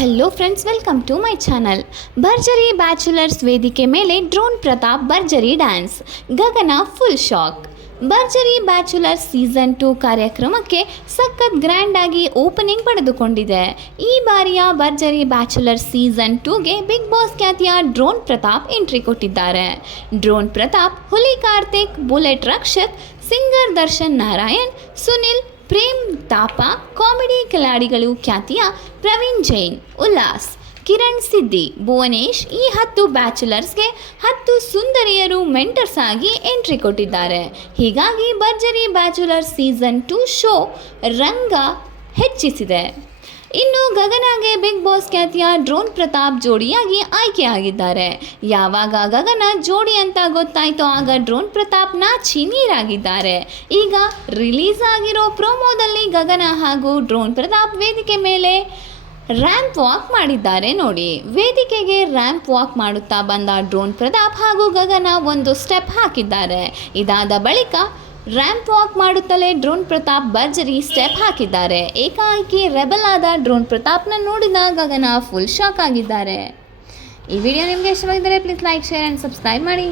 Hello friends welcome to my channel Bharjari bachelors ವೇದಿಕೆ ಮೇಲೆ drone Pratap ಭರ್ಜರಿ dance Gagana full shock Bharjari bachelors season two ಕಾರ್ಯಕ್ರಮಕ್ಕೆ ಸಖತ್ grand ಆಗಿ ಓಪನಿಂಗ್ ಪಡೆದುಕೊಂಡಿದೆ ಈ ಬಾರಿಯ ಭರ್ಜರಿ ಬ್ಯಾಚುಲರ್ ಸೀಸನ್ ಟೂಗೆ ಬಿಗ್ ಬಾಸ್ ಖ್ಯಾತಿಯ ಡ್ರೋನ್ ಪ್ರತಾಪ್ ಎಂಟ್ರಿ ಕೊಟ್ಟಿದ್ದಾರೆ drone Pratap Huli Karthik bullet Rakshak singer Darshan Narayan Sunil Prem ತಾಪ ಕಿಲಾಡಿಗಳು ಖ್ಯಾತಿಯ ಪ್ರವೀಣ್ ಜೈನ್, ಉಲ್ಲಾಸ್, ಕಿರಣ್ ಸಿದ್ದಿ, ಭುವನೇಶ್ ಈ ಹತ್ತು ಬ್ಯಾಚುಲರ್ಸ್ಗೆ ಹತ್ತು ಸುಂದರಿಯರು ಮೆಂಟರ್ಸ್ ಆಗಿ ಎಂಟ್ರಿ ಕೊಟ್ಟಿದ್ದಾರೆ. ಹೀಗಾಗಿ Bharjari bachelor season two show ರಂಗ ಹೆಚ್ಚಿಸಿದೆ. ಇನ್ನು ಗಗನಗೆ ಬಿಗ್ ಬಾಸ್ ಖ್ಯಾತಿಯ ಡ್ರೋನ್ ಪ್ರತಾಪ್ ಜೋಡಿಯಾಗಿ ಆಯ್ಕೆಯಾಗಿದ್ದಾರೆ. ಯಾವಾಗ ಗಗನ ಜೋಡಿ ಅಂತ ಗೊತ್ತಾಯ್ತೋ ಆಗ ಡ್ರೋನ್ ಪ್ರತಾಪ್ ನಾಚಿ ನೀರಾಗಿದ್ದಾರೆ ಈಗ ರಿಲೀಸ್ ಆಗಿರೋ ಪ್ರೋಮೋದಲ್ಲಿ ಗಗನ ಹಾಗೂ ಡ್ರೋನ್ ಪ್ರತಾಪ್ ವೇದಿಕೆ ಮೇಲೆ ರ್ಯಾಂಪ್ ವಾಕ್ ಮಾಡಿದ್ದಾರೆ ನೋಡಿ. ವೇದಿಕೆಗೆ ರ್ಯಾಂಪ್ ವಾಕ್ ಮಾಡುತ್ತಾ ಬಂದ ಡ್ರೋನ್ ಪ್ರತಾಪ್ ಹಾಗೂ ಗಗನ ಒಂದು ಸ್ಟೆಪ್ ಹಾಕಿದ್ದಾರೆ. ಇದಾದ ಬಳಿಕ ರ್ಯಾಂಪ್ ವಾಕ್ ಮಾಡುತ್ತಲೇ ಡ್ರೋನ್ ಪ್ರತಾಪ್ ಭರ್ಜರಿ ಸ್ಟೆಪ್ ಹಾಕಿದ್ದಾರೆ. ಏಕಾಏಕಿ ರೆಬಲ್ ಆದ ಡ್ರೋನ್ ಪ್ರತಾಪ್ನ ನೋಡಿದ ಗಗನ ಫುಲ್ ಶಾಕ್ ಆಗಿದ್ದಾರೆ. ಈ ವಿಡಿಯೋ ನಿಮಗೆ ಇಷ್ಟವಾಗಿದ್ದರೆ please like share and subscribe ಮಾಡಿ.